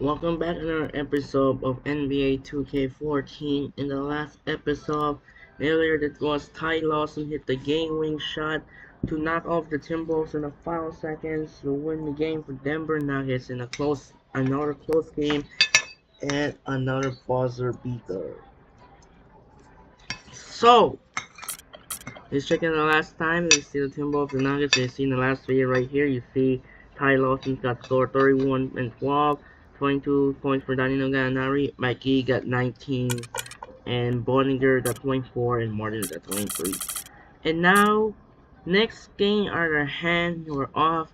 Welcome back to another episode of NBA 2K14. In the last episode, earlier that was Ty Lawson hit the game-winning shot to knock off the Timberwolves in the final seconds to win the game for Denver Nuggets in another close game and another buzzer beater. So, let's check in the last time. You see the Timberwolves and Nuggets. You see in the last video right here. You see Ty Lawson got scored 31 and 12. 22 points for Danilo Gallinari. Mikey got 19. And Bollinger got 24. And Martin got 23. And now, next game are the hand. We're off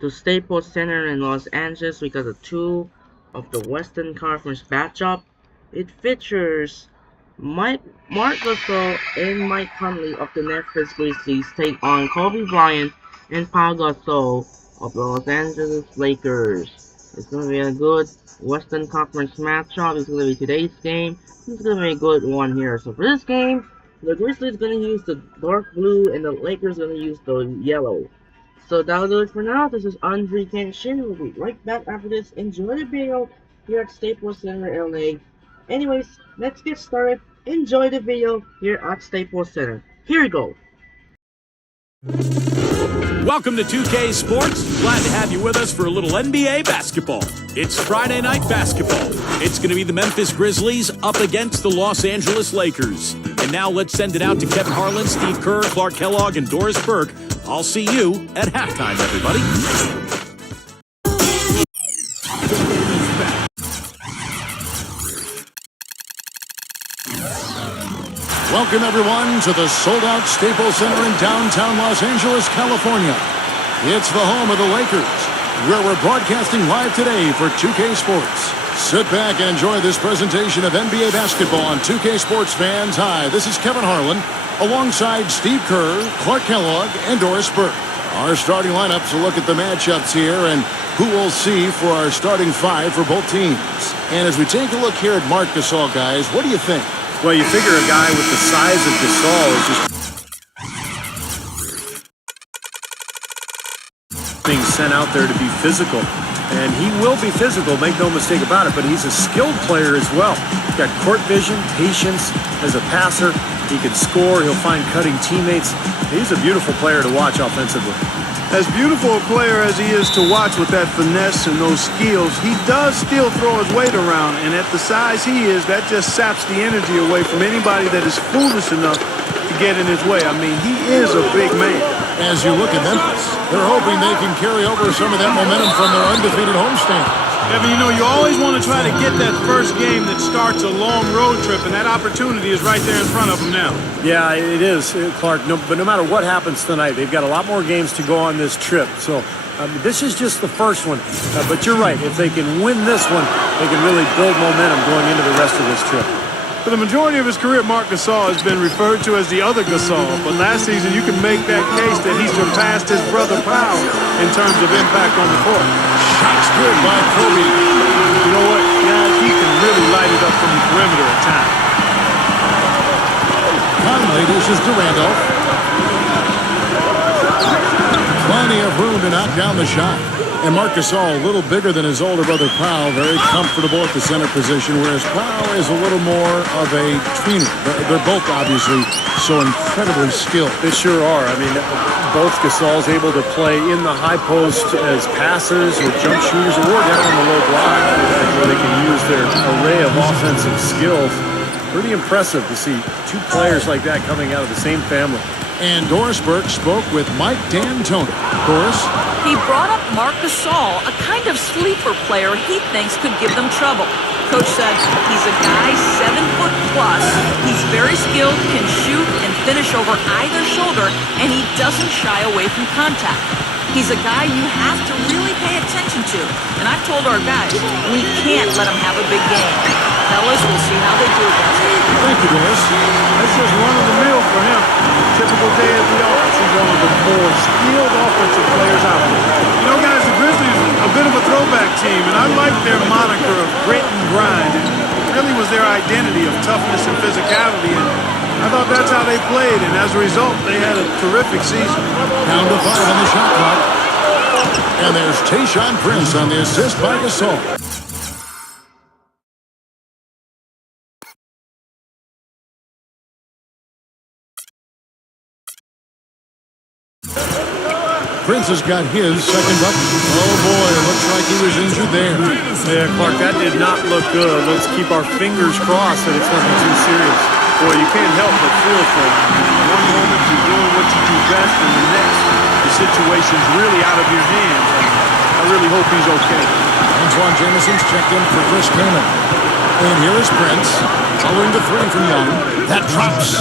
to Staples Center in Los Angeles. We got the two of the Western Conference matchup. It features Mark Gasol and Mike Conley of the Memphis Grizzlies take on Kobe Bryant and Pau Gasol of the Los Angeles Lakers. It's going to be a good Western Conference matchup. It's going to be today's game. It's going to be a good one here. So for this game, the Grizzlies going to use the dark blue and the Lakers going to use the yellow. So that'll do it for now. This is Andre Kenshin. We'll be right back after this. Enjoy the video here at Staples Center, LA. Anyways, let's get started. Enjoy the video here at Staples Center. Here we go. Welcome to 2K Sports. Glad to have you with us for a little NBA basketball. It's Friday night basketball. It's going to be the Memphis Grizzlies up against the Los Angeles Lakers. And now let's send it out to Kevin Harlan, Steve Kerr, Clark Kellogg, and Doris Burke. I'll see you at halftime, everybody. Welcome, everyone, to the sold-out Staples Center in downtown Los Angeles, California. It's the home of the Lakers, where we're broadcasting live today for 2K Sports. Sit back and enjoy this presentation of NBA basketball on 2K Sports fans. Hi, this is Kevin Harlan, alongside Steve Kerr, Clark Kellogg, and Doris Burke. Our starting lineups will look at the matchups here and who we'll see for our starting five for both teams. And as we take a look here at Marc Gasol, guys, what do you think? Well, you figure a guy with the size of Gasol is just being sent out there to be physical. And he will be physical, make no mistake about it, but he's a skilled player as well. He's got court vision, patience as a passer. He can score. He'll find cutting teammates. He's a beautiful player to watch offensively. As beautiful a player as he is to watch with that finesse and those skills, he does still throw his weight around, and at the size he is, that just saps the energy away from anybody that is foolish enough to get in his way. I mean, he is a big man. As you look at Memphis, they're hoping they can carry over some of that momentum from their undefeated homestand. Kevin, you know, you always want to try to get that first game that starts a long road trip, and that opportunity is right there in front of them now. Yeah, it is, Clark. But no matter what happens tonight, they've got a lot more games to go on this trip. So this is just the first one. But you're right. If they can win this one, they can really build momentum going into the rest of this trip. For the majority of his career, Marc Gasol has been referred to as the other Gasol. But last season, you can make that case that he surpassed his brother Pau in terms of impact on the court. Shots good by Kobe. You know what, guys? He can really light it up from the perimeter at times. Conley dishes to Randolph. Plenty of room to knock down the shot. And Marc Gasol, a little bigger than his older brother Pau, very comfortable at the center position, whereas Pau is a little more of a tweener. They're both obviously so incredibly skilled. They sure are. I mean, both Gasol's able to play in the high post as passers or jump shooters or down on the low block where they can use their array of offensive skills. Pretty impressive to see two players like that coming out of the same family. And Doris Burke spoke with Mike D'Antoni. Doris? He brought up Marc Gasol, a kind of sleeper player he thinks could give them trouble. Coach said he's a guy 7 foot plus, he's very skilled, can shoot and finish over either shoulder, and he doesn't shy away from contact. He's a guy you have to really pay attention to, and I've told our guys, we can't let him have a big game. Fellas, we'll see how they do against him. Thank you, Doris. That's just run-of-the-mill for him. Typical day at the office. He's one of the more skilled offensive players out there. You know, guys, the Grizzlies are a bit of a throwback team, and I like their moniker of grit and grind. It really was their identity of toughness and physicality, and I thought that's how they played, and as a result, they had a terrific season. Down to 5 on the shot clock. And there's Tayshaun Prince on the assist by Gasol. Prince has got his second bucket. Oh, boy, looks like he was injured there. Yeah, Clark, that did not look good. Let's keep our fingers crossed that it's nothing too serious. Boy, you can't help but feel for him. One moment you're doing what you do best, and the next, the situation's really out of your hands. I really hope he's okay. Antoine Jameson's checked in for Chris Kaman. And here is Prince, following the three from Young. That drops.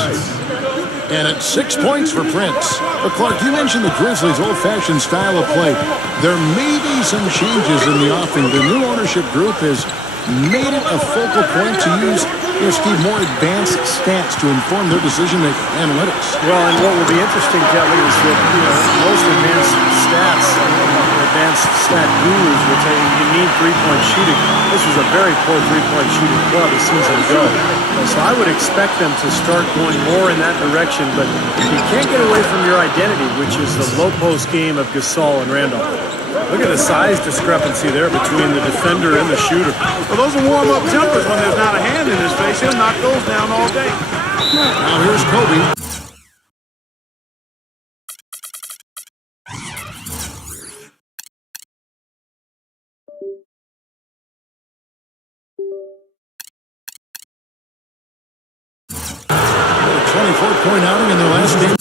And it's 6 points for Prince. But Clark, you mentioned the Grizzlies' old-fashioned style of play. There may be some changes in the offing. The new ownership group has made it a focal point to use, Steve, more advanced stats to inform their decision-making analytics. Well, and what will be interesting, Kevin, is that most advanced stats, advanced stat gurus will tell you you need three-point shooting. This was a very poor three-point shooting club a season ago. So I would expect them to start going more in that direction, but you can't get away from your identity, which is the low-post game of Gasol and Randolph. Look at the size discrepancy there between the defender and the shooter. Well, those are warm-up jumpers when there's not a hand in his face. He'll knock those down all day. Now here's Kobe. A 24-point outing in their last game.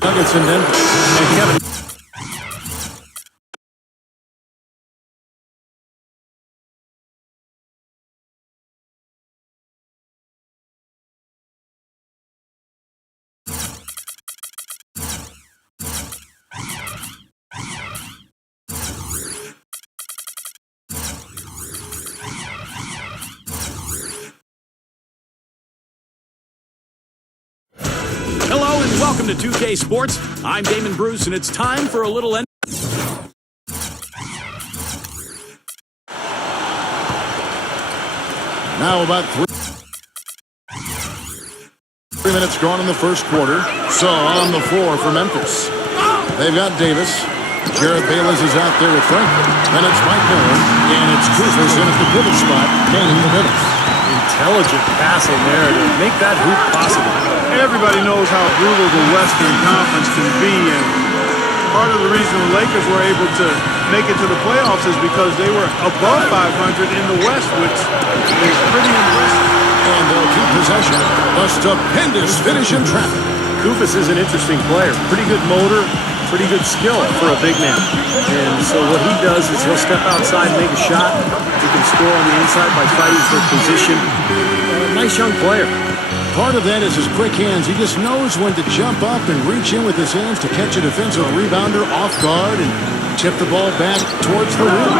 Nuggets in Denver. And Kevin. Hello and welcome to 2K Sports. I'm Damon Bruce, and it's time for a little Now about 3 minutes gone in the first quarter. So on the floor for Memphis. They've got Davis. Jared Bayless is out there with Franklin. Then it's Mike Miller. And it's Kuzmas in at the pivot spot. Kane in the middle. Intelligent passing there to make that hoop possible. Everybody knows how brutal the Western Conference can be, and part of the reason the Lakers were able to make it to the playoffs is because they were above 500 in the West, which is pretty impressive. And they'll keep possession. A stupendous finish in traffic. Kufis is an interesting player. Pretty good motor, pretty good skill for a big man. And so what he does is he'll step outside and make a shot. He can score on the inside by fighting for position. Nice young player. Part of that is his quick hands. He just knows when to jump up and reach in with his hands to catch a defensive rebounder off guard and tip the ball back towards the rim.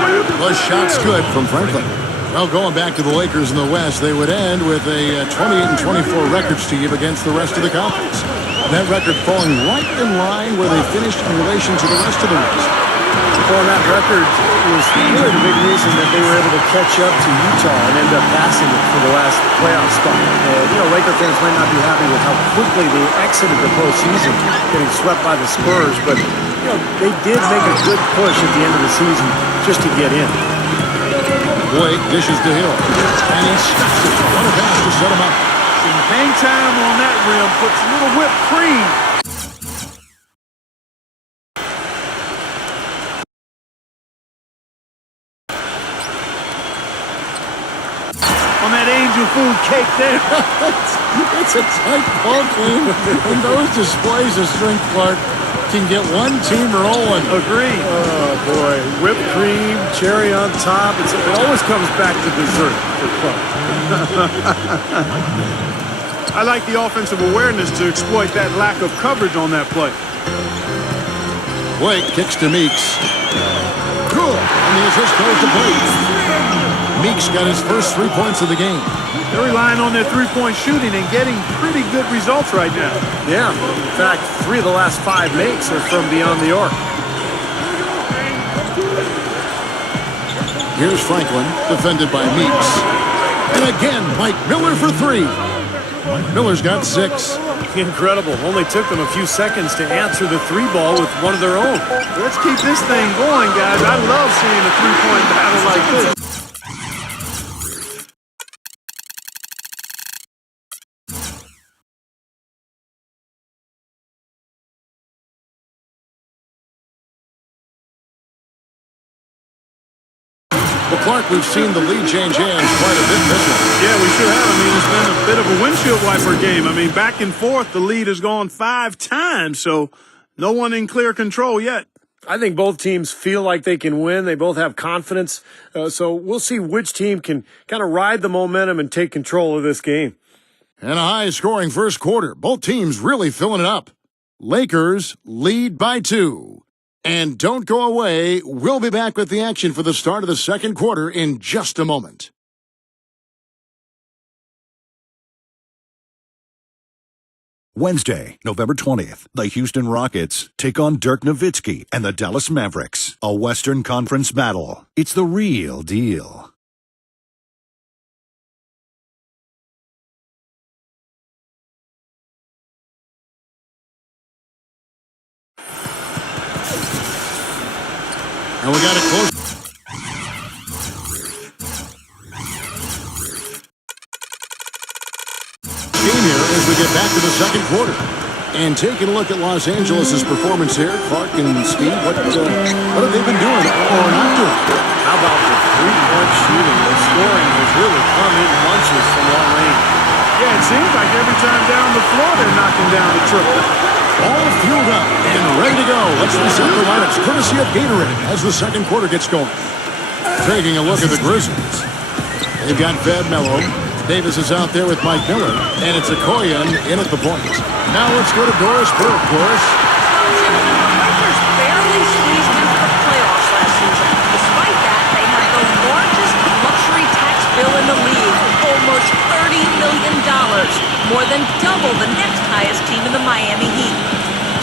The shot's good from Franklin. Well, going back to the Lakers in the West, they would end with a 28-24 record, Steve, against the rest of the conference. That record falling right in line where they finished in relation to the rest of the West. Well, that record was really the big reason that they were able to catch up to Utah and end up passing it for the last playoff spot. Laker fans might not be happy with how quickly they exited the postseason, getting swept by the Spurs, but they did make a good push at the end of the season just to get in. Blake dishes to Hill, and he stops it. What a pass to set him up. Some hang time on that rim puts a little whipped cream. On that angel food cake there. It's a tight ball game, and those displays of strength, Clark, can get one team rolling. Agreed. Oh, boy. Whipped cream, cherry on top. It always comes back to dessert for Clark. I like the offensive awareness to exploit that lack of coverage on that play. Blake kicks to Meeks. Good. And the assist goes to Blake. Meeks got his first 3 points of the game. They're relying on their three-point shooting and getting pretty good results right now. Yeah. In fact, 3 of the last 5 makes are from beyond the arc. Here's Franklin, defended by Meeks. And again, Mike Miller for 3. Miller's got 6. Incredible. Only took them a few seconds to answer the 3-ball with one of their own. Let's keep this thing going, guys. I love seeing a three-point battle like this. Well, Clark, we've seen the lead change hands quite a bit this one. Yeah, we sure have. I mean, it's been a bit of a windshield wiper game. I mean, back and forth, the lead has gone 5 times, so no one in clear control yet. I think both teams feel like they can win. They both have confidence. So we'll see which team can kind of ride the momentum and take control of this game. And a high-scoring first quarter. Both teams really filling it up. Lakers lead by 2. And don't go away. We'll be back with the action for the start of the second quarter in just a moment. Wednesday, November 20th, the Houston Rockets take on Dirk Nowitzki and the Dallas Mavericks. A Western Conference battle. It's the real deal. And we got it close. Game here as we get back to the second quarter. And taking a look at Los Angeles' performance here, Clark and Steve, what have they been doing or not doing? How about the three-point shooting? The scoring has really come in bunches from long range. Yeah, it seems like every time down the floor they're knocking down the triple. All fueled up and ready to go. Let's reset the lineups, courtesy of Gatorade, as the second quarter gets going. Taking a look at the Grizzlies. They've got Fab Melo. Davis is out there with Mike Miller, and it's Okoye in at the point. Now let's go to Doris Burke. Doris. Lakers barely squeezed into the playoffs last season. Despite that, they have the largest luxury tax bill in the league, almost $30 million, more than double the next highest team in the Miami Heat.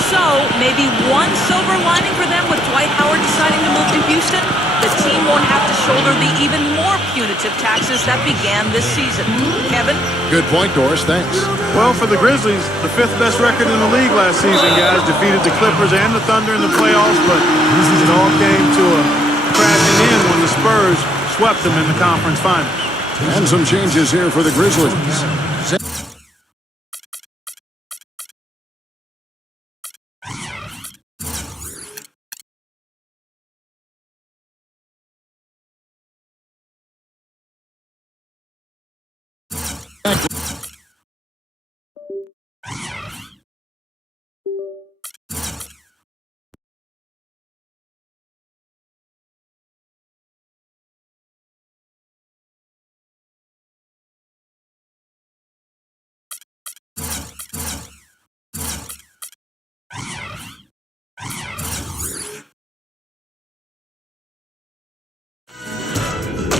So, maybe one silver lining for them with Dwight Howard deciding to move to Houston? The team won't have to shoulder the even more punitive taxes that began this season. Kevin? Good point, Doris. Thanks. Well, for the Grizzlies, the 5th best record in the league last season, guys. Defeated the Clippers and the Thunder in the playoffs, but it all came to a crashing in when the Spurs swept them in the conference final. And some changes here for the Grizzlies.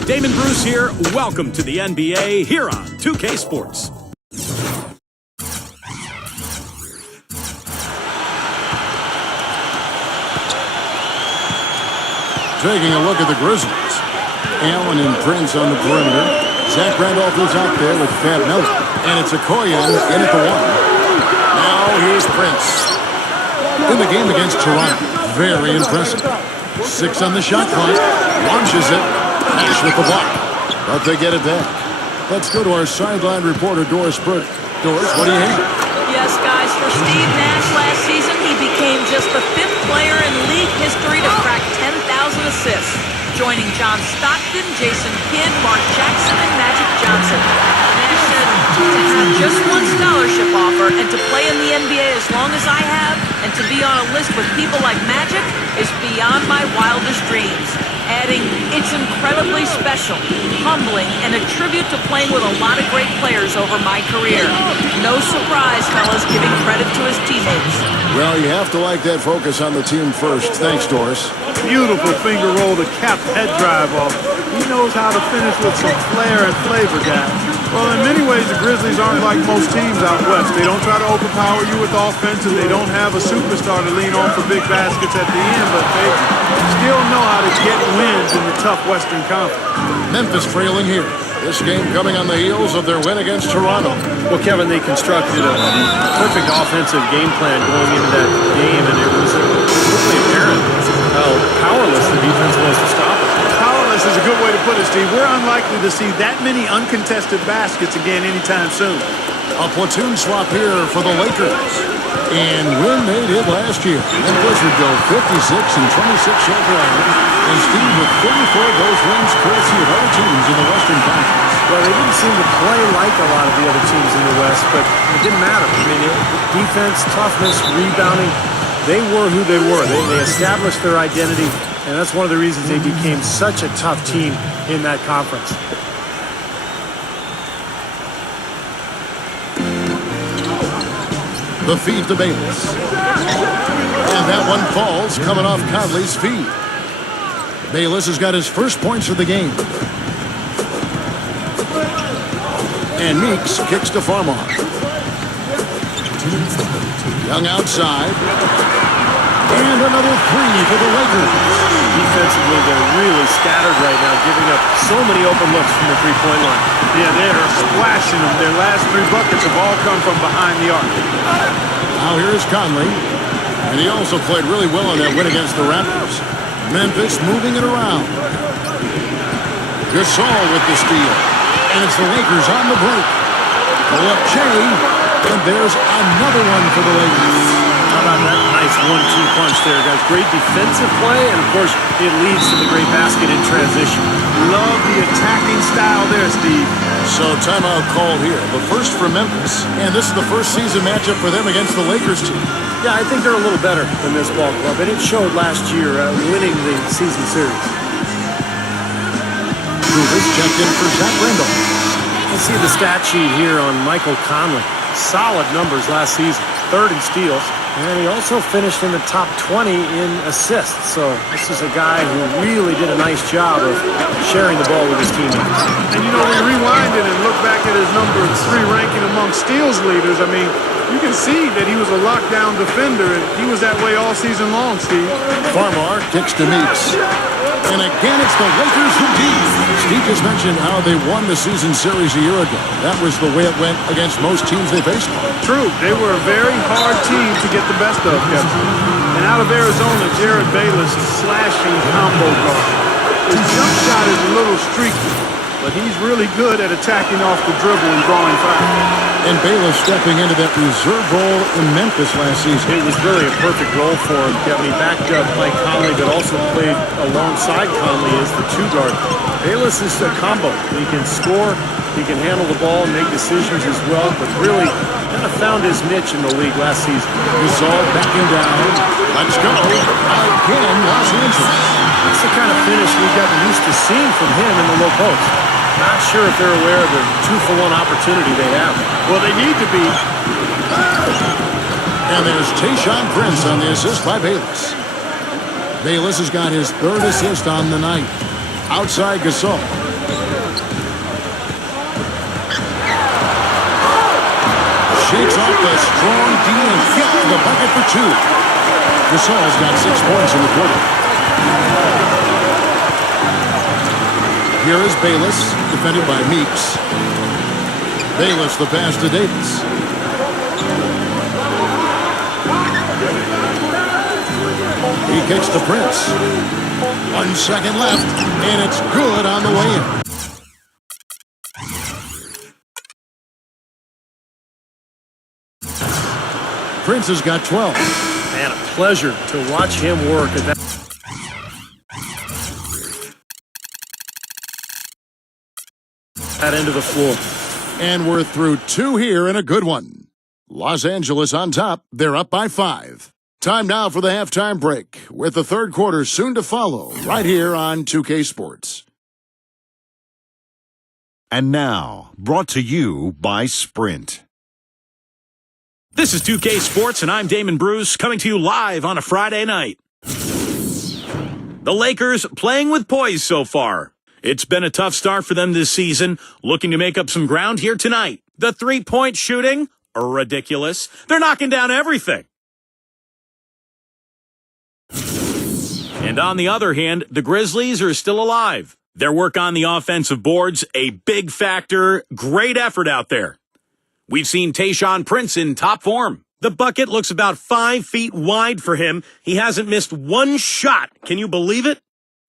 Damon Bruce here. Welcome to the NBA here on 2K Sports. Taking a look at the Grizzlies. Allen and Prince on the perimeter. Zach Randolph is out there with Fab Melo. And it's Okoye in at the 1. Now here's Prince. In the game against Toronto. Very impressive. 6 on the shot clock. Launches it. Nash with the block. But they get it back. Let's go to our sideline reporter, Doris Burke. Doris, what do you have? Yes, guys, for Steve Nash last season, he became just the 5th player in league history to crack 10,000 assists, joining John Stockton, Jason Kidd, Mark Jackson, and Magic Johnson. Nash said, to have just one scholarship offer and to play in the NBA as long as I have and to be on a list with people like Magic, is beyond my wildest dreams. Adding, it's incredibly special, humbling, and a tribute to playing with a lot of great players over my career. No surprise, fellas, giving credit to his teammates. Well, you have to like that focus on the team first. Thanks, Doris. Beautiful finger roll to cap head drive off. He knows how to finish with some flair and flavor, guys. Well, in many ways, the Grizzlies aren't like most teams out west. They don't try to overpower you with offense, and they don't have a superstar to lean on for big baskets at the end, but they still know how to get wins in the tough Western Conference. Memphis trailing here. This game coming on the heels of their win against Toronto. Well, Kevin, they constructed a perfect offensive game plan going into that game, and it was quickly apparent how powerless the defense was to stop it. Powerless is a good way to put it, Steve. We're unlikely to see that many uncontested baskets again anytime soon. A platoon swap here for the Lakers. And win they did last year. Memphis would go 56 and 26 overall. And Steve, with 34 of those wins courtesy of other teams in the Western Conference. Well, they didn't seem to play like a lot of the other teams in the West, but it didn't matter. I mean, defense, toughness, rebounding, they were who they were. They established their identity, and that's one of the reasons they became such a tough team in that conference. The feed to Bayless. And that one falls coming off Conley's feed. Bayless has got his first points of the game. And Meeks kicks to Farmar. Young outside. And another three for the Lakers. Defensively, they're really scattered right now, giving up so many open looks from the three-point line. Yeah, they're splashing them. Their last three buckets have all come from behind the arc. Now here's Conley. And he also played really well on that win against the Raptors. Memphis moving it around. Gasol with the steal. And it's the Lakers on the break. Pull up Jay. And there's another one for the Lakers. How about that nice 1-2 punch there, guys? Great defensive play, and of course, it leads to the great basket in transition. Love the attacking style there, Steve. So timeout called here. The first for Memphis. And this is the first season matchup for them against the Lakers team. Yeah, I think they're a little better than this ball club, and it showed last year winning the season series. Rubis checked in for Zach Randall. You can see the stat sheet here on Michael Conley. Solid numbers last season. Third in steals. And he also finished in the top 20 in assists. So this is a guy who really did a nice job of sharing the ball with his teammates. And you know, we rewind it and look back at his number 3 ranking among steals leaders. I mean, you can see that he was a lockdown defender, and he was that way all season long, Steve. Farmar kicks to Meeks. And again, it's the Lakers who lead. Steve just mentioned how they won the season series a year ago. That was the way it went against most teams they faced. True. They were a very hard team to get the best of, Kevin. And out of Arizona, Jared Bayless, slashing combo guard. His jump shot is a little streaky, but he's really good at attacking off the dribble and drawing fouls. And Bayless stepping into that reserve role in Memphis last season. It was really a perfect role for him. He backed up Mike Conley, but also played alongside Conley as the 2 guard. Bayless is a combo. He can score, he can handle the ball and make decisions as well, but really kind of found his niche in the league last season. Gasol backing down. Let's go. Again, Los Angeles. That's the kind of finish we've gotten used to seeing from him in the low post. Not sure if they're aware of the 2-for-1 opportunity they have. Well, they need to be. And there's Tayshaun Prince on the assist by Bayless. Bayless has got his 3rd assist on the night. Outside Gasol. Shakes off the strong D and gets the bucket for 2. Gasol's got 6 points in the quarter. Here is Bayless, defended by Meeks. Bayless, the pass to Davis. He kicks to Prince. 1 second left, and it's good on the way in. Prince has got 12. Man, a pleasure to watch him work at that. That end of the floor. And we're through 2 here and a good one. Los Angeles on top. They're up by 5. Time now for the halftime break, with the third quarter soon to follow, right here on 2K Sports. And now, brought to you by Sprint. This is 2K Sports, and I'm Damon Bruce, coming to you live on a Friday night. The Lakers playing with poise so far. It's been a tough start for them this season, looking to make up some ground here tonight. The three-point shooting? Ridiculous. They're knocking down everything. And on the other hand, the Grizzlies are still alive. Their work on the offensive boards, a big factor, great effort out there. We've seen Tayshaun Prince in top form. The bucket looks about 5 feet wide for him. He hasn't missed one shot. Can you believe it?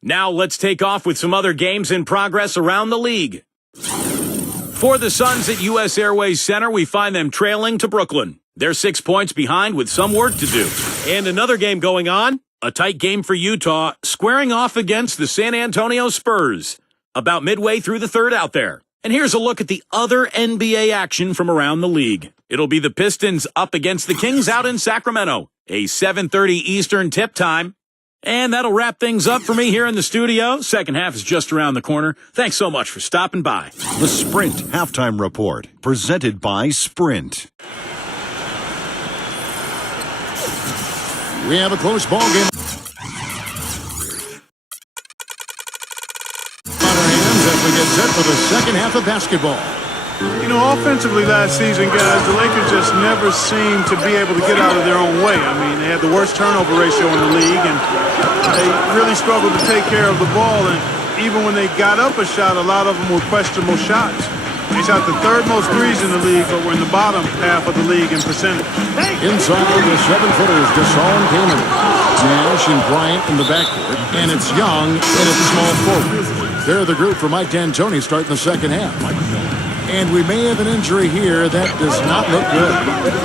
Now let's take off with some other games in progress around the league. For the Suns at U.S. Airways Center, we find them trailing to Brooklyn. They're 6 points behind with some work to do. And another game going on. A tight game for Utah, squaring off against the San Antonio Spurs. About midway through the third out there. And here's a look at the other NBA action from around the league. It'll be the Pistons up against the Kings out in Sacramento. A 7:30 Eastern tip time. And that'll wrap things up for me here in the studio. Second half is just around the corner. Thanks so much for stopping by. The Sprint Halftime Report, presented by Sprint. We have a close ball game. On our hands as we get set for the second half of basketball. You know, offensively last season, guys, the Lakers just never seemed to be able to get out of their own way. I mean, they had the worst turnover ratio in the league, and they really struggled to take care of the ball. And even when they got up a shot, a lot of them were questionable shots. They shot the third most threes in the league, but were in the bottom half of the league in percentage. Inside the 7-footers, Gasol and Kaman. Nash and Bryant in the backcourt, and it's Young in at small forward. They're the group for Mike D'Antoni starting the second half. And we may have an injury here that does not look good.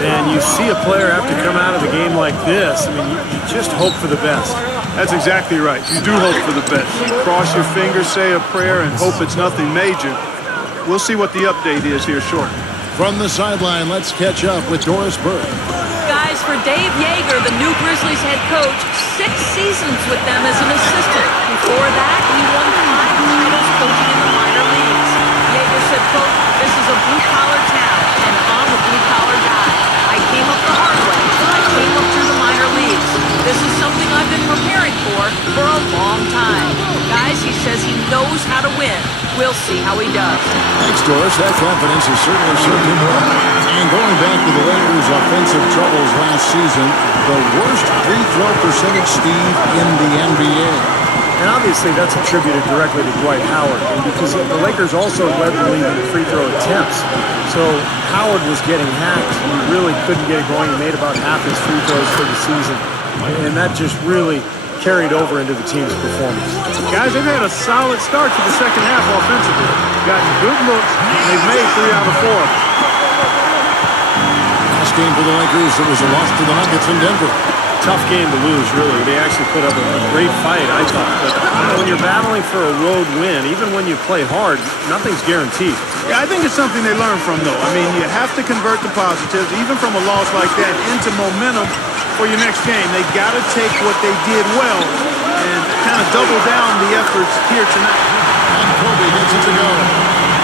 And you see a player have to come out of a game like this. I mean, you just hope for the best. That's exactly right. You do hope for the best. Cross your fingers, say a prayer, and hope it's nothing major. We'll see what the update is here shortly. From the sideline, let's catch up with Doris Burke. Guys, for Dave Yeager, the new Grizzlies head coach, 6 seasons with them as an assistant. Before that, he won 5 titles coaching in the minor leagues. Yeager said, quote, "This is a blue-collar town, and I'm a blue-collar guy. I came up the hard way. I came up through the minor leagues. This is something I've been preparing for a long time. Guys," he says, "he knows how to win. We'll see how he does." Thanks, Doris. That confidence has certainly served him well. And going back to the Lakers' offensive troubles last season, the worst free throw percentage, Steve, in the NBA. And obviously that's attributed directly to Dwight Howard, because the Lakers also led the league in free throw attempts. So Howard was getting hacked. He really couldn't get it going. He made about half his free throws for the season. And that just really carried over into the team's performance. Guys, they've had a solid start to the second half offensively. Gotten good looks, and they've made 3 out of 4. Last game for the Lakers, it was a loss to the Nuggets in Denver. Tough game to lose, really. They actually put up a great fight, I thought. But when you're battling for a road win, even when you play hard, nothing's guaranteed. Yeah, I think it's something they learn from, though. I mean, you have to convert the positives, even from a loss like that, into momentum for your next game. They got to take what they did well and kind of double down the efforts here tonight. And Kobe gets it to go.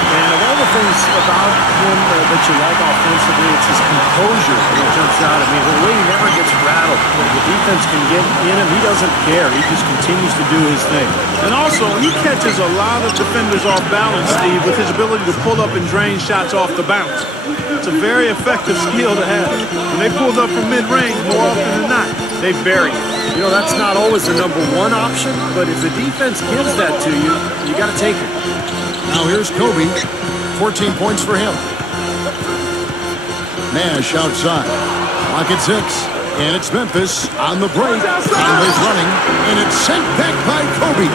And of all the things about him that you like offensively, it's his composure that jumps out at me. The way he never gets rattled. The defense can get in him. He doesn't care. He just continues to do his thing. And also, he catches a lot of defenders off balance, Steve, with his ability to pull up and drain shots off the bounce. It's a very effective skill to have. When they pulled up from mid-range, more often than not, they bury it. You know, that's not always the number one option, but if the defense gives that to you, you got to take it. Now here's Kobe. 14 points for him. Nash outside. Clock at 6. And it's Memphis on the break. Conley's running. And it's sent back by Kobe.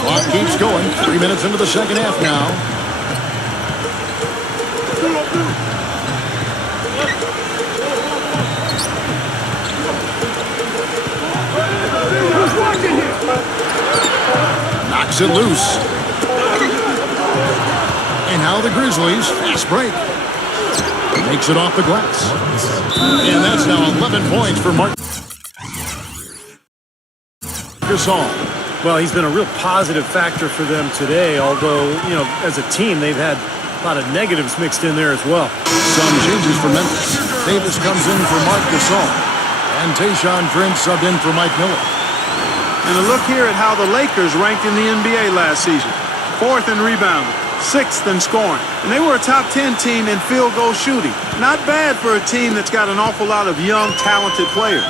Clock keeps going. 3 minutes into the second half now. Knocks it loose. And now the Grizzlies, fast break. Makes it off the glass. And that's now 11 points for Mark Gasol. Well, he's been a real positive factor for them today, although, you know, as a team, they've had a lot of negatives mixed in there as well. Some changes for Memphis. Davis comes in for Mark Gasol. And Tayshaun Prince subbed in for Mike Miller. And a look here at how the Lakers ranked in the NBA last season. 4th in rebounding, 6th in scoring. And they were a top 10 team in field goal shooting. Not bad for a team that's got an awful lot of young, talented players.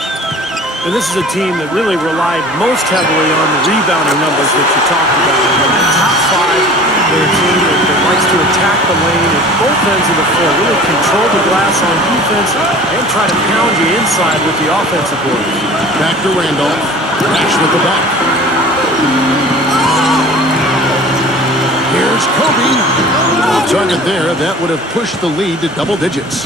And this is a team that really relied most heavily on the rebounding numbers that you talked about. In the top 5, they're a team that likes to attack the lane at both ends of the floor, really control the glass on defense, and try to pound you inside with the offensive boards. Back to Randolph. Nash with the back. Here's Kobe. Off target there. That would have pushed the lead to double digits.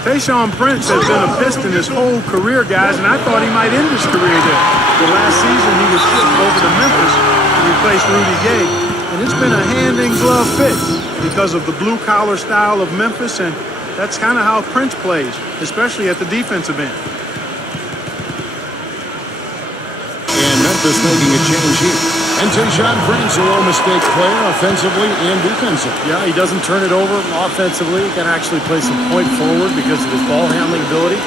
Tayshaun Prince has been a Piston his whole career, guys, and I thought he might end his career there. The last season he was shipped over to Memphis to replace Rudy Gay, and it's been a hand-in-glove fit because of the blue-collar style of Memphis, and that's kind of how Prince plays, especially at the defensive end. And Memphis making a change here. And Tayshaun Prince, a low-mistake player offensively and defensively. Yeah, he doesn't turn it over offensively. He can actually play some point forward because of his ball handling ability.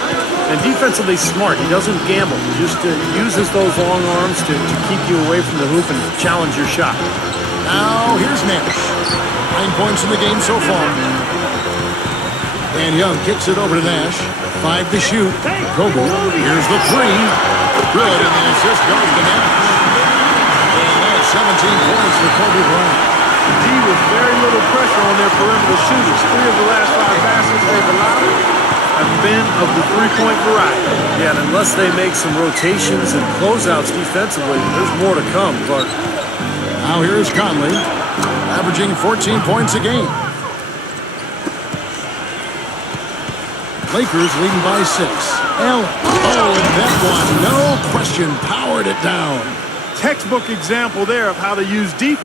And defensively smart. He doesn't gamble. He just uses those long arms to keep you away from the hoop and challenge your shot. Now, here's Nash. 9 points in the game so far. And Young kicks it over to Nash. 5 to shoot. Kobe. Here's the 3. Good, and the assist goes to Nash. And that's 17 points for Kobe Bryant. D with very little pressure on their perimeter shooters. 3 of the last 5 baskets they've allowed have been of the three-point variety. Yeah, and unless they make some rotations and closeouts defensively, there's more to come, Clark. Now here's Conley, averaging 14 points a game. Lakers leading by 6. Allen. Oh, and that one, no question, powered it down. Textbook example there of how to use defense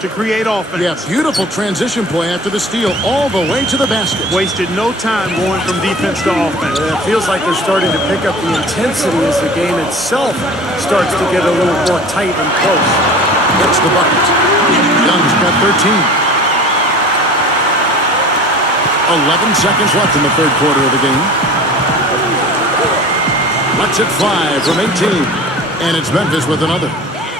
to create offense. Yeah, beautiful transition play after the steal all the way to the basket. Wasted no time going from defense to offense. It feels like they're starting to pick up the intensity as the game itself starts to get a little more tight and close. That's the bucket. Young's got 13. 11 seconds left in the third quarter of the game. Lets it fly from 18. And it's Memphis with another.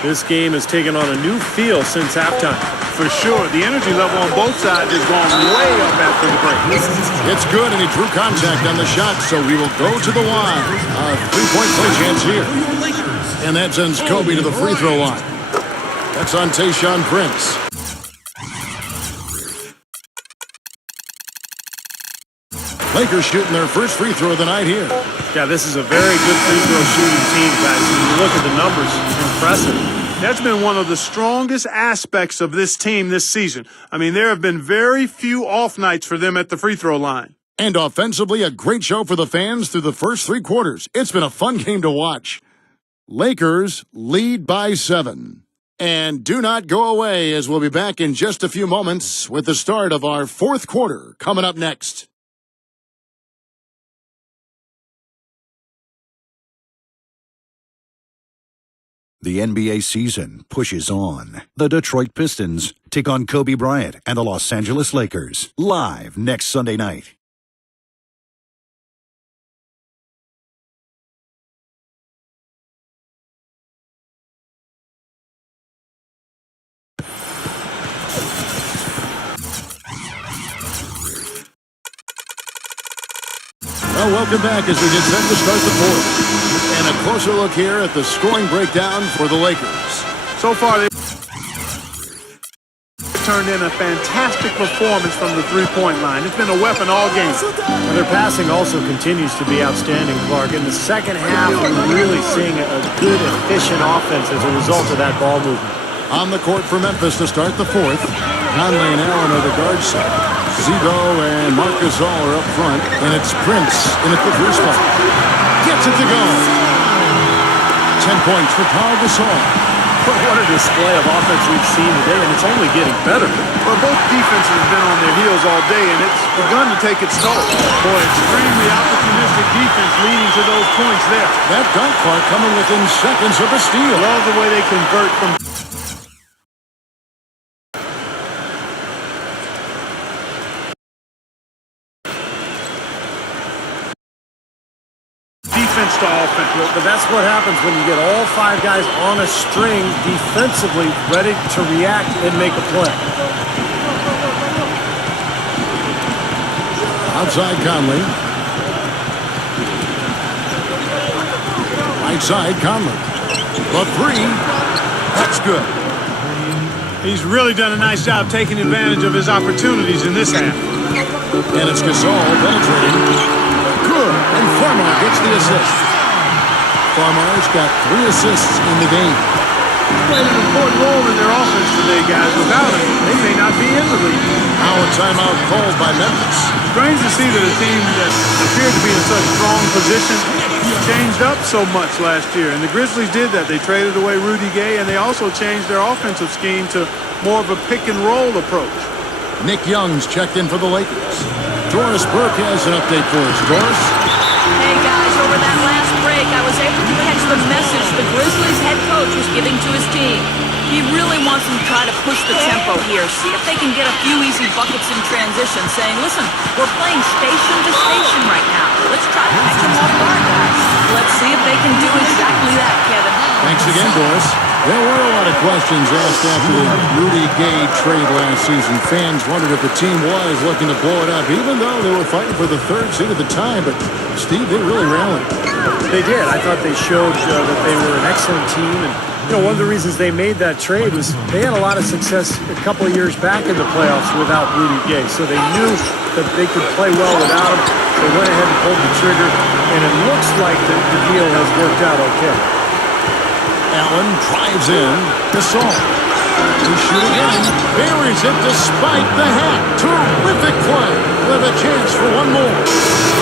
This game has taken on a new feel since halftime. For sure, the energy level on both sides has gone way up after the break. It's good, and he drew contact on the shot, so we will go to the line. A three-point play chance here. And that sends Kobe to the free throw line. That's on Tayshaun Prince. Lakers shooting their first free throw of the night here. Yeah, this is a very good free throw shooting team, guys. When you look at the numbers, impressive. That's been one of the strongest aspects of this team this season. I mean, there have been very few off nights for them at the free throw line. And offensively, a great show for the fans through the first 3 quarters. It's been a fun game to watch. Lakers lead by 7. And do not go away, as we'll be back in just a few moments with the start of our 4th quarter coming up next. The NBA season pushes on. The Detroit Pistons take on Kobe Bryant and the Los Angeles Lakers live next Sunday night. Well, welcome back as we get set to start the 4th. And a closer look here at the scoring breakdown for the Lakers. So far, they've turned in a fantastic performance from the three-point line. It's been a weapon all game. And their passing also continues to be outstanding, Clark. In the second half, we're really seeing a good, efficient offense as a result of that ball movement. On the court for Memphis to start the 4th. Conley and Allen are the guard set. Zebo and Marc Gasol are up front. And it's Prince in at the 3 spot. Gets it to go. 10 points for Paul Gasol. What a display of offense we've seen today, and it's only getting better. Well, both defenses have been on their heels all day, and it's begun to take its toll. Boy, extremely opportunistic defense leading to those points there. That dunk clock coming within seconds of a steal. Love the way they convert from... defense to offense. But that's what happens when you get all 5 guys on a string defensively ready to react and make a play. Outside Conley. Right side Conley. The 3. That's good. He's really done a nice job taking advantage of his opportunities in this half. And it's Gasol penetrating. Good. And Farmar gets the assist. Farmar's got 3 assists in the game. He's played an important role in their offense today, guys. Without him, they may not be in the league. Now a timeout called by Memphis. Strange to see that a team that appeared to be in such strong position changed up so much last year. And the Grizzlies did that. They traded away Rudy Gay, and they also changed their offensive scheme to more of a pick-and-roll approach. Nick Young's checked in for the Lakers. Doris Burke has an update for us. Doris? Hey guys, over that last break, I was able to catch the message the Grizzlies head coach was giving to his team. He really wants them to try to push the tempo here, see if they can get a few easy buckets in transition, saying, listen, we're playing station to station right now. Let's try to catch them off guard, guys. Let's see if they can do exactly that, Kevin. Thanks again, Doris. There were a lot of questions asked after the Rudy Gay trade last season. Fans wondered if the team was looking to blow it up, even though they were fighting for the 3rd seed at the time. But, Steve, they really rallied. They did. I thought they showed that they were an excellent team. And, one of the reasons they made that trade was they had a lot of success a couple of years back in the playoffs without Rudy Gay. So they knew that they could play well without him. They went ahead and pulled the trigger. And it looks like the deal has worked out okay. Allen drives in. Gasol. They shoot again. Buries it despite the hat. Terrific play with a chance for one more.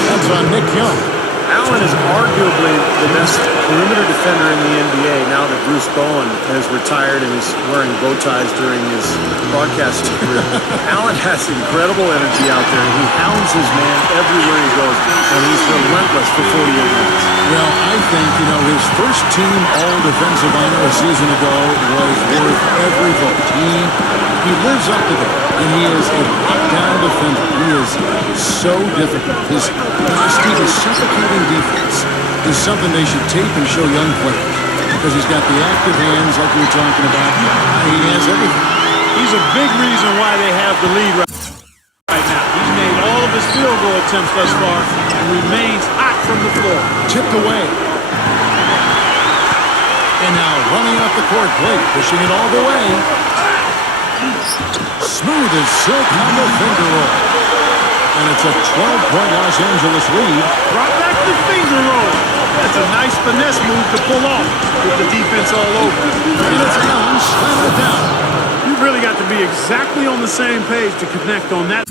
That's on Nick Young. Allen is arguably the best perimeter defender in the NBA now that Bruce Bowen has retired and is wearing bow ties during his broadcasting career. Allen has incredible energy out there. He hounds his man everywhere he goes, and he's relentless for 48 minutes. Well, I think, his first team all-defensive honor a season ago was worth every vote. He lives up to that, and he is a lockdown defender. He is so difficult. His suffocating defense is something they should tape and show young players because he's got the active hands like we were talking about. He has everything. He's a big reason why they have the lead right now. He's made all of his field goal attempts thus far and remains hot from the floor. Tipped away. And now running up the court, Blake pushing it all the way. Smooth as silk on the finger roll. And it's a 12-point Los Angeles lead. Drop back the finger roll. That's a nice finesse move to pull off with the defense all over. And it's Allen slamming it down. You've really got to be exactly on the same page to connect on that.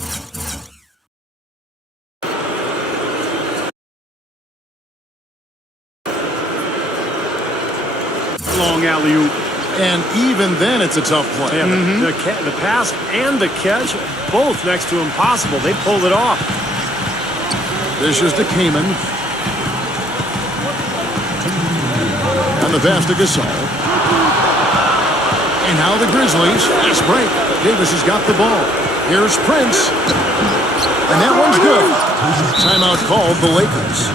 Long alley-oop. And even then, it's a tough play. Yeah, the pass and the catch, both next to impossible. They pulled it off. This is to Kaman. And the pass to Gasol. And now the Grizzlies. Fast break. Davis has got the ball. Here's Prince. And that one's good. Timeout called the Lakers.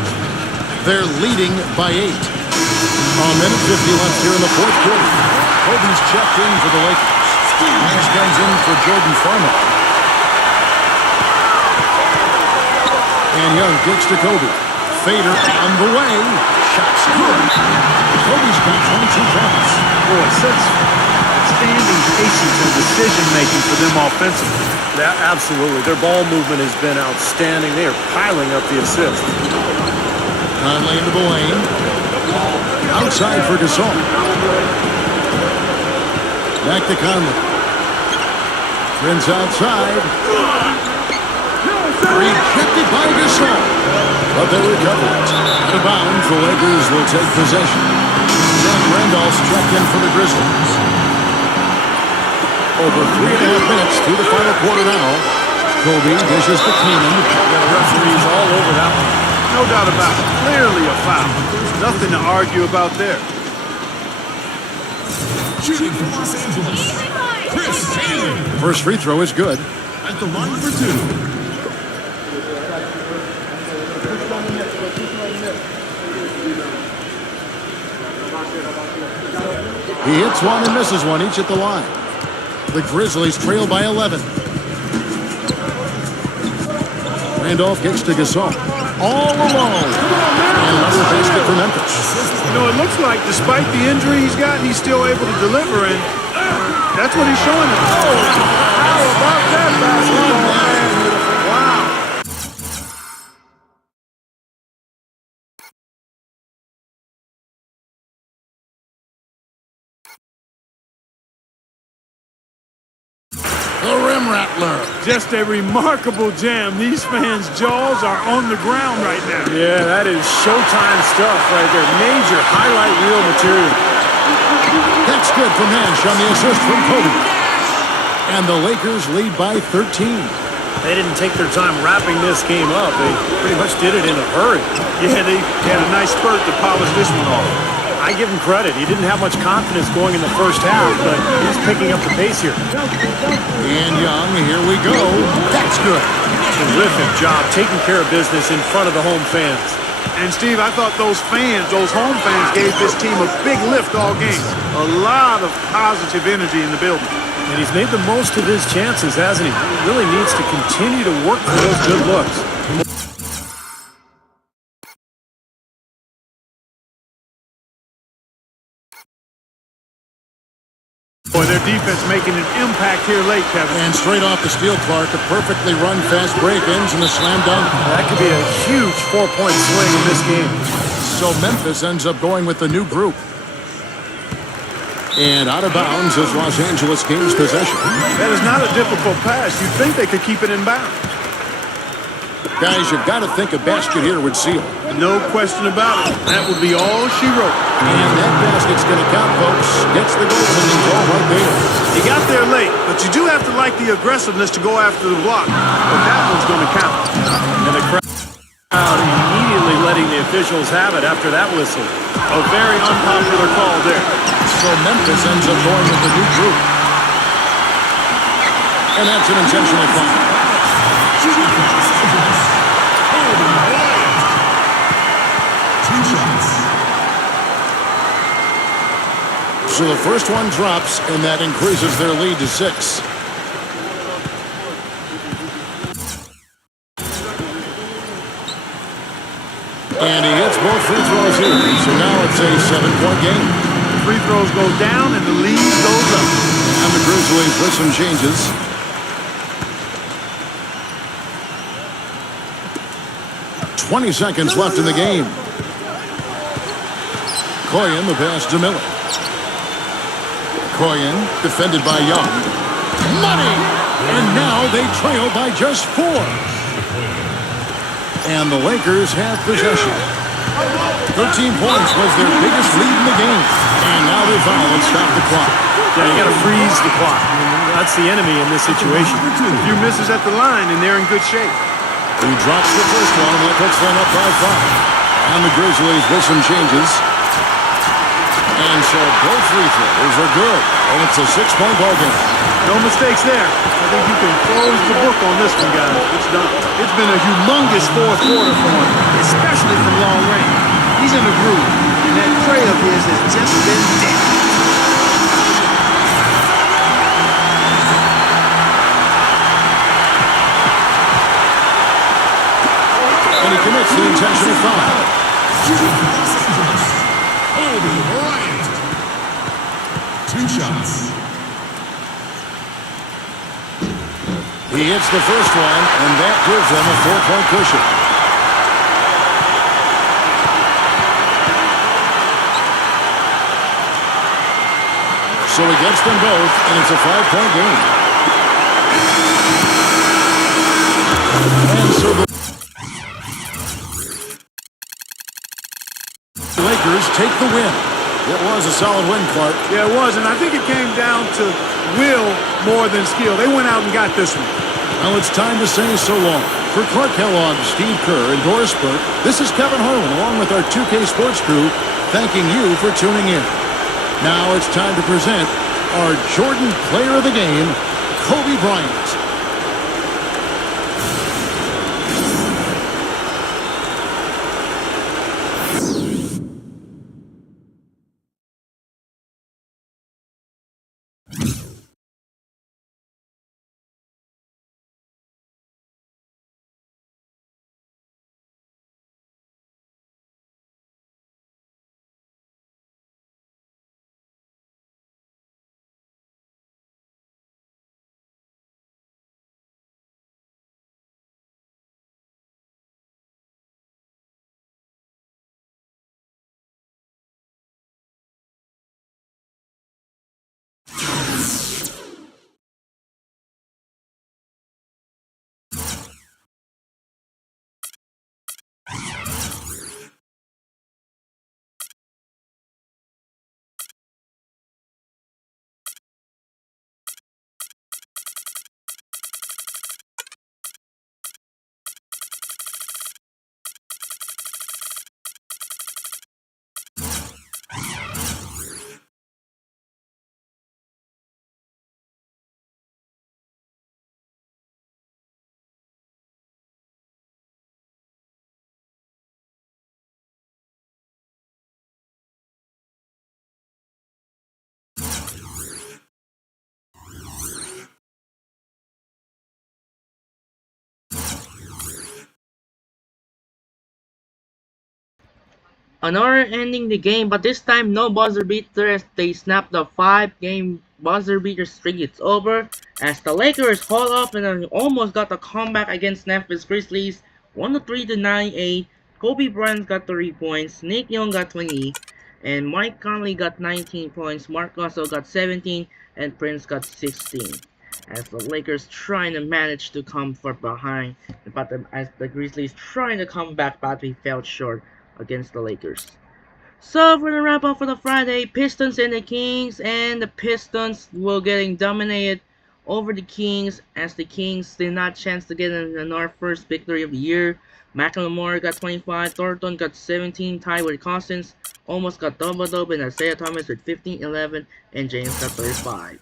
They're leading by 8. A minute 50 left here in the 4th quarter. Kobe's checked in for the Lakers. Nash comes in for Jordan Farmer. And Young kicks to Kobe. Fader on the way. Shots good. Kobe's got 22 points. Boy, such outstanding patience and decision-making for them offensively. Yeah, absolutely. Their ball movement has been outstanding. They are piling up the assists. Conley into the lane. Outside for Gasol. Back to Conley. Prince outside. Rejected by Gasol. But they recover it. Out of bounds, the Lakers will take possession. Randolph's checked in for the Grizzlies. Over 3.5 minutes through the final quarter now. Kobe dishes to Keenan. Yeah, the referee's all over that one. No doubt about it. Clearly a foul. There's nothing to argue about there. Shooting for Los Angeles, Chris Taylor. First free throw is good. At the line for two. He hits one and misses one, each at the line. The Grizzlies trail by 11. Randolph gets to Gasol. All alone. And another basket for Memphis. You know, it looks like despite the injury he's got, he's still able to deliver, and that's what he's showing us. Oh, how about that basketball, man? Wow. The rim rattler. Just a remarkable jam. These fans' jaws are on the ground right now. Yeah, that is Showtime stuff right there. Major highlight reel material. That's good from Nash on the assist from Kobe. And the Lakers lead by 13. They didn't take their time wrapping this game up. They pretty much did it in a hurry. Yeah, they had a nice spurt to polish this one off. I give him credit. He didn't have much confidence going in the first half, but he's picking up the pace here. And Young, here we go. That's good. Terrific job taking care of business in front of the home fans. And Steve, I thought those home fans gave this team a big lift all game. A lot of positive energy in the building. And he's made the most of his chances, hasn't he? He really needs to continue to work for those good looks. Boy, their defense making an impact here late, Kevin. And straight off the steal, Clark, a perfectly run fast break ends in a slam dunk. That could be a huge 4-point swing in this game. So Memphis ends up going with the new group. And out of bounds is Los Angeles Kings possession. That is not a difficult pass. You'd think they could keep it in bounds. Guys, you've got to think a basket here would seal. No question about it. That would be all she wrote. And that basket's going to count, folks. Gets the goaltending goal right there. You got there late, but you do have to like the aggressiveness to go after the block. But that one's going to count. And the crowd immediately letting the officials have it after that whistle. A very unpopular call there. So Memphis ends up going with the new group. And that's an intentional foul. So the first one drops, and that increases their lead to 6. And he hits both free throws here, so now it's a 7-point game. Free throws go down, and the lead goes up. And the Grizzlies with some changes. "20 seconds left in the game. Koyen, the pass to Miller. Koyen, defended by Young. Money! And now they trail by just 4. And the Lakers have possession. 13 points was their biggest lead in the game. And now they foul and stop the clock. Yeah, you got to freeze the clock. I mean, that's the enemy in this situation. A few misses at the line, and they're in good shape. He drops the first one, and that puts them up by 5. And the Grizzlies with some changes. And so both free throws are good. And it's a 6-point ball game. No mistakes there. I think you can close the book on this one, guys. It's done. It's been a humongous fourth quarter for him, especially from long range. He's in a groove, and that tray of his has just been dead. And he commits the intentional foul. Kobe Bryant. 2 shots. He hits the first one, and that gives them a 4-point cushion. So he gets them both, and it's a 5-point game. And so the Lakers take the win. It was a solid win, Clark. Yeah, it was, and I think it came down to will more than skill. They went out and got this one. Now it's time to say so long. For Clark Kellogg, Steve Kerr, and Doris Burke, this is Kevin Harlan along with our 2K Sports crew thanking you for tuning in. Now it's time to present our Jordan Player of the Game, Kobe Bryant. Another ending the game, but this time no buzzer beater as they snapped the 5-game buzzer beater streak. It's over as the Lakers haul off and almost got the comeback against Memphis Grizzlies 103 to 98. Kobe Bryant got 30 points, Nick Young got 20, and Mike Conley got 19 points, Mark Gasol got 17, and Prince got 16. As the Lakers trying to manage to come from behind, but as the Grizzlies trying to come back, but we fell short against the Lakers. So for the wrap up for the Friday, Pistons and the Kings, and the Pistons were getting dominated over the Kings as the Kings did not chance to get another first victory of the year. McLemore got 25, Thornton got 17, tied with Cousins, almost got double-double, and Isaiah Thomas with 15, 11, and James got 35.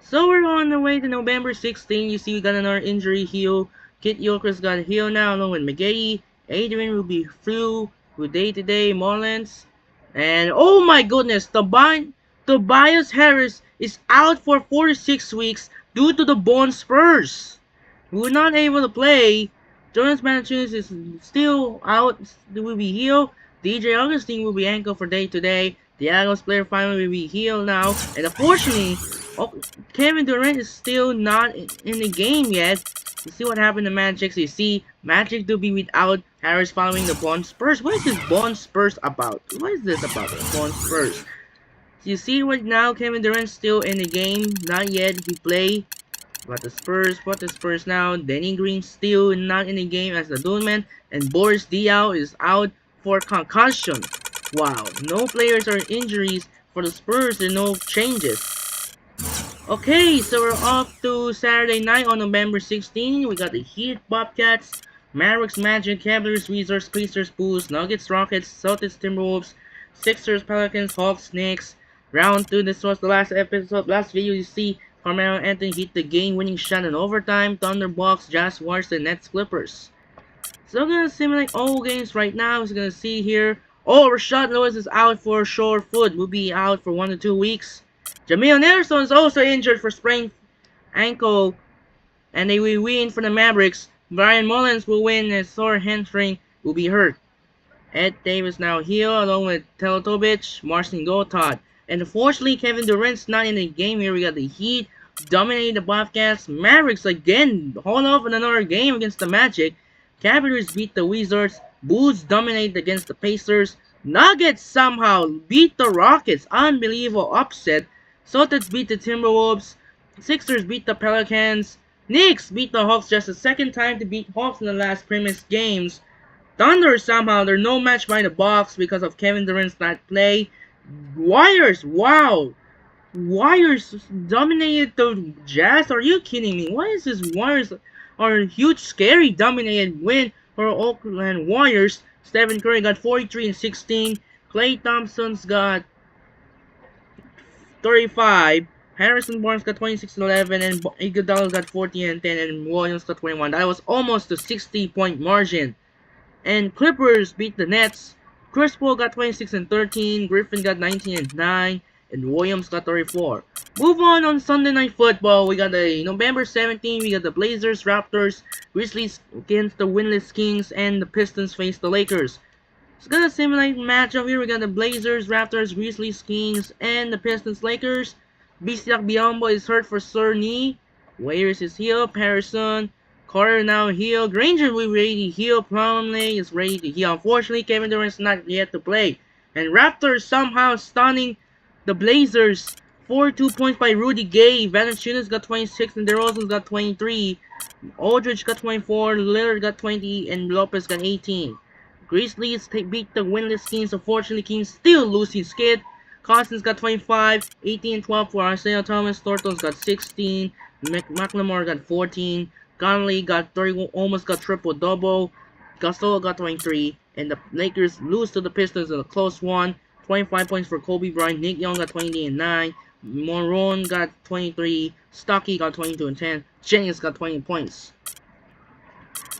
So we're on the way to November 16. You see we got another injury heal. Kit Gilchrist got healed now along with McGahee. Adrian will be through with day-to-day Mullins. And oh my goodness, Tobias Harris is out for 46 weeks due to the bone spurs. We were not able to play. Jonas Valanciunas is still out, will be healed. DJ Augustine will be ankle for day-to-day. The Agos player finally will be healed now. And unfortunately, Kevin Durant is still not in the game yet. You see what happened to Magic. So you see Magic to be without Harris following the Bond Spurs. What is this Bond Spurs about? What is this about the Bond Spurs? So you see what now Kevin Durant's still in the game. Not yet. He play. But the Spurs now. Danny Green still not in the game as the Dudeman. And Boris Diaw is out for concussion. Wow. No players or injuries for the Spurs. There are no changes. Okay, so we're off to Saturday night on November 16. We got the Heat, Bobcats, Mavericks, Magic, Cavaliers, Wizards, Pacers, Bulls, Nuggets, Rockets, Celtics, Timberwolves, Sixers, Pelicans, Hawks, Knicks. Round 2, this was the last video you see Carmelo Anthony hit the game-winning shot in overtime, Thunder, Bucks, Jazz, Warriors, and Nets, Clippers. So I'm gonna simulate all games right now. As you're gonna see here. Oh, Rashad Lewis is out for sore foot. Will be out for 1 to 2 weeks. Jamil Nelson is also injured for sprained ankle, and they will win for the Mavericks. Brian Mullins will win as sore hamstring will be hurt. Ed Davis now healed along with Teletovic, Marcin Gortat. And unfortunately, Kevin Durant's not in the game here. We got the Heat dominating the Bobcats. Mavericks again hold off in another game against the Magic. Cavaliers beat the Wizards. Bulls dominate against the Pacers. Nuggets somehow beat the Rockets. Unbelievable upset. Celtics beat the Timberwolves. Sixers beat the Pelicans. Knicks beat the Hawks just the second time to beat Hawks in the last previous games. Thunder somehow, they're no match by the Bucks because of Kevin Durant's not play. Warriors, wow. Warriors dominated the Jazz? Are you kidding me? Why is this Warriors are a huge, scary, dominated win for Oakland Warriors? Stephen Curry got 43 and 16. Klay Thompson's got 35. Harrison Barnes got 26 and 11. And Iguodala got 14 and 10. And Williams got 21. That was almost a 60-point margin. And Clippers beat the Nets. Chris Paul got 26 and 13. Griffin got 19 and 9. And Williams got 34. Move on Sunday Night Football. We got the November 17. We got the Blazers, Raptors, Grizzlies against the winless Kings, and the Pistons face the Lakers. It's got a similar matchup here. We got the Blazers, Raptors, Grizzlies, Kings, and the Pistons, Lakers. Bisiak Biombo is hurt for sore knee. Waiters is healed. Harrison, Carter now healed. Granger will be ready to heal. Plumlee is ready to heal. Unfortunately, Kevin Durant's not yet to play. And Raptors somehow stunning the Blazers. 42 points by Rudy Gay. Valanciunas got 26 and DeRozan's got 23. Aldridge got 24. Lillard got 20 and Lopez got 18. Grizzlies beat the winless Kings. Unfortunately, Kings still lose his kid. Cousins got 25. 18 and 12 for Isaiah Thomas. Thornton's got 16. McLemore got 14. Conley got 30, almost got triple-double. Gasol got 23. And the Lakers lose to the Pistons in a close one. 25 points for Kobe Bryant. Nick Young got 20 and 9. Morone got 23. Stocky got 22 and 10. Jennings got 20 points.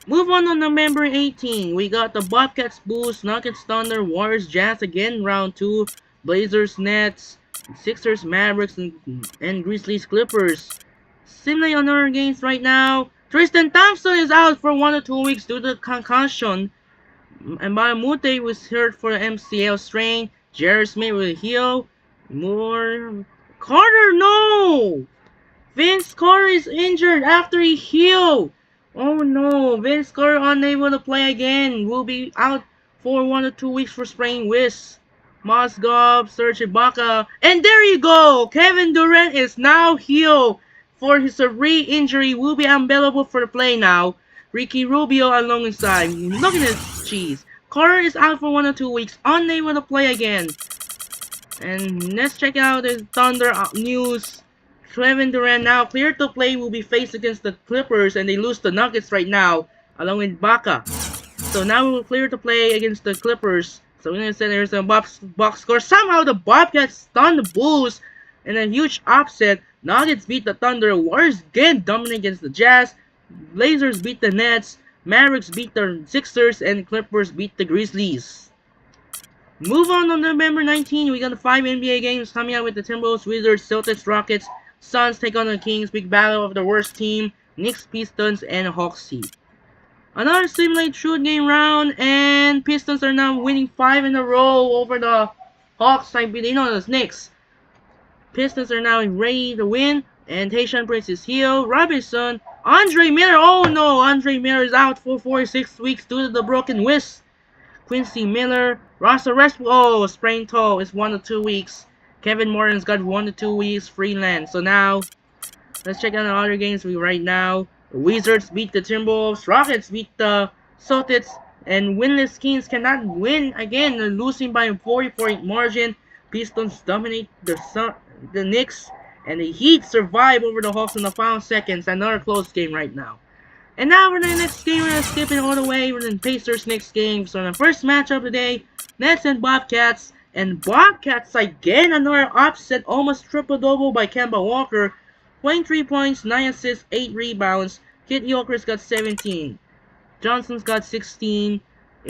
Move on November 18. We got the Bobcats, Bulls, Nuggets, Thunder, Warriors, Jazz again, round 2. Blazers, Nets, Sixers, Mavericks, and Grizzlies, Clippers. Similarly on other games right now, Tristan Thompson is out for 1 or 2 weeks due to concussion. And Baramute was hurt for the MCL strain. Jared Smith will heal. More. Carter, no! Vince Carter is injured after he healed. Oh no, Vince Carter unable to play again. Will be out for 1 or 2 weeks for sprained wrist. Mozgov, Serge Ibaka. And there you go! Kevin Durant is now healed for his re-injury. Will be available for the play now. Ricky Rubio alongside. Look at this cheese. Carter is out for 1 or 2 weeks, unable to play again. And let's check out the Thunder news. Kevin Durant now cleared to play, will be faced against the Clippers, and they lose the Nuggets right now, along with Baca. So now we will clear to play against the Clippers. So we're gonna say there's a box score. Somehow the Bobcats stunned the Bulls in a huge upset. Nuggets beat the Thunder. Warriors again dominate against the Jazz. Blazers beat the Nets. Mavericks beat the Sixers, and Clippers beat the Grizzlies. Move on November 19. We got the 5 NBA games coming out with the Timberwolves, Wizards, Celtics, Rockets, Suns take on the Kings. Big battle of the worst team. Knicks, Pistons, and Hawks. Another simulate shoot game round, and Pistons are now winning 5 in a row over the Hawks. The Knicks. Pistons are now ready to win, and Tayshaun Prince is healed. Robinson, Andre Miller. Oh no, Andre Miller is out for 4 or 6 weeks due to the broken wrist. Quincy Miller, Russell Westbrook. Oh, sprained toe is 1 to 2 weeks. Kevin Martin's got 1 to 2 weeks freelance. So now, let's check out the other games right now. The Wizards beat the Timberwolves. Rockets beat the Celtics. And winless Kings cannot win again. They're losing by a 40-point margin. Pistons dominate the Knicks. And the Heat survive over the Hawks in the final seconds. Another close game right now. And now for the next game, we're going to skip it all the way. We're in Pacers next game. So the first matchup of the day, Nets and Bobcats. And Bobcats again, another upset, almost triple-double by Kemba Walker. 23 points, 9 assists, 8 rebounds. Kid Yoker's got 17. Johnson's got 16.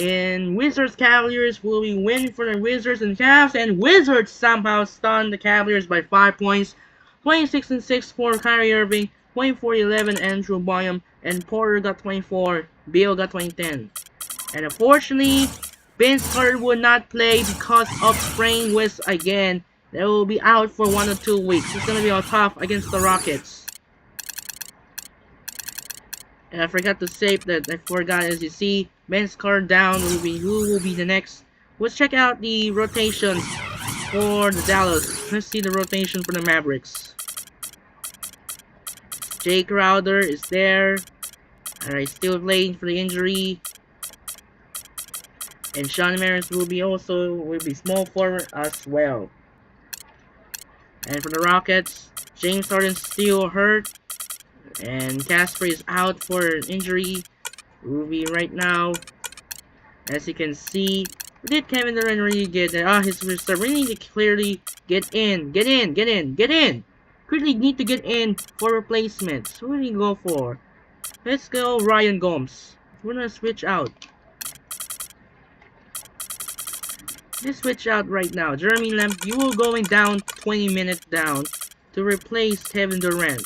And Wizards Cavaliers will be winning for the Wizards and Cavs. And Wizards somehow stunned the Cavaliers by 5 points. 26 and 6 for Kyrie Irving. 24-11 Andrew Boyum. And Porter got 24. Beal got 20-10. And unfortunately, Vince Carter will not play because of sprained wrist again. They will be out for 1 or 2 weeks. It's going to be all tough against the Rockets. And I forgot to say that, as you see, Vince Carter down. Who will be the next? Let's check out the rotations for the Dallas. Let's see the rotation for the Mavericks. Jay Crowder is there. Alright, still playing for the injury. And Sean Maris will be small forward as well. And for the Rockets, James Harden's still hurt. And Casper is out for an injury. Will be right now. As you can see, did Kevin Durant really get there? His reserve really need to clearly get in. Quickly need to get in for replacements. Who do you go for? Let's go Ryan Gomes. We're gonna switch out. Let's switch out right now. Jeremy Lamb, you will going down 20 minutes down to replace Kevin Durant.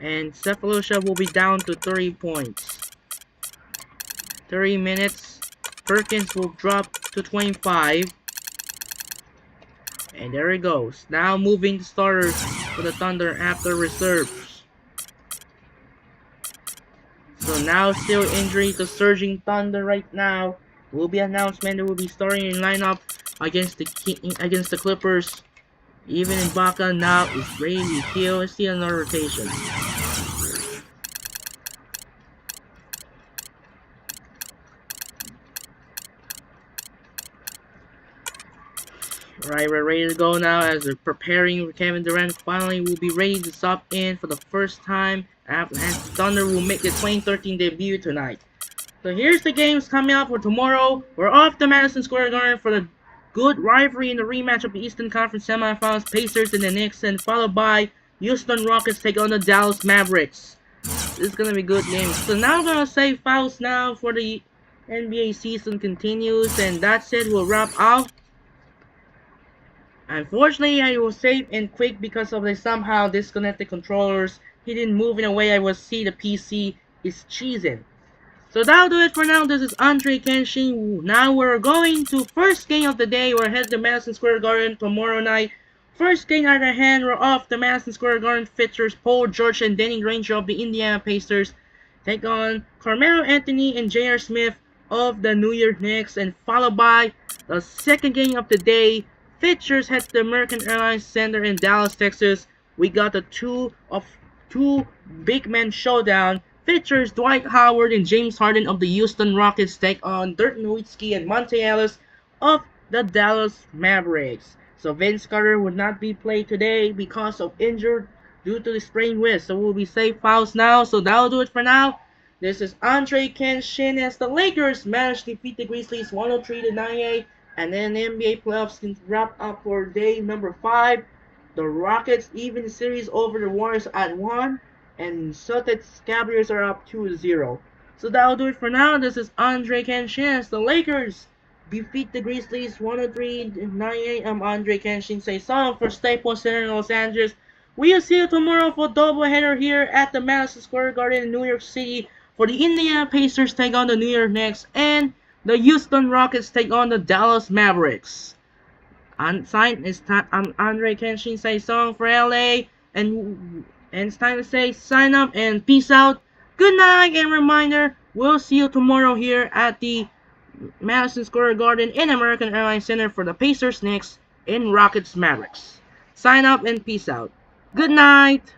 And Cephalosha will be down to 30 points. 30 minutes. Perkins will drop to 25. And there it goes. Now moving the starters for the Thunder after reserves. So now still injury to surging Thunder right now. Will be announcement that will be starting in lineup against the Clippers. Even Ibaka now is ready to kill. Still another rotation. Right, we're ready to go now as we're preparing. Kevin Durant finally will be ready to sub in for the first time after Thunder will make the 2013 debut tonight. So here's the games coming up for tomorrow. We're off to Madison Square Garden for the good rivalry in the rematch of the Eastern Conference Semifinals, Pacers and the Knicks, and followed by Houston Rockets take on the Dallas Mavericks. This is gonna be good games. So now I'm gonna say fouls now for the NBA season continues, and that's it. We'll wrap up. Unfortunately, I was safe and quick because of the somehow disconnected controllers. He didn't move in a way I would see the PC is cheesing. So that'll do it for now. This is Andre Kenshin. Now we're going to first game of the day. We're headed to Madison Square Garden tomorrow night. First game out of hand, we're off the Madison Square Garden features Paul George and Danny Granger of the Indiana Pacers take on Carmelo Anthony and J.R. Smith of the New York Knicks, and followed by the second game of the day. Features head to the American Airlines Center in Dallas, Texas. We got the two big men showdown. Features Dwight Howard and James Harden of the Houston Rockets take on Dirk Nowitzki and Monte Ellis of the Dallas Mavericks. So Vince Carter would not be played today because of injured due to the sprained wrist. So we'll be safe fouls now. So that'll do it for now. This is Andre Kenshin as the Lakers managed to defeat the Grizzlies 103-98. And then the NBA playoffs can wrap up for day number 5. The Rockets even the series over the Warriors at 1. And Celtics Cavaliers are up 2-0. So that'll do it for now. This is Andre Kenshin as the Lakers defeat the Grizzlies 103-98. I'm Andre Kenshin. Say song for Staples Center in Los Angeles. We'll see you tomorrow for doubleheader here at the Madison Square Garden in New York City for the Indiana Pacers take on the New York Knicks and the Houston Rockets take on the Dallas Mavericks. I'm Andre Kenshin say song for LA, and it's time to say sign up and peace out. Good night, and reminder, we'll see you tomorrow here at the Madison Square Garden in American Airlines Center for the Pacers Knicks and Rockets Mavericks. Sign up and peace out. Good night.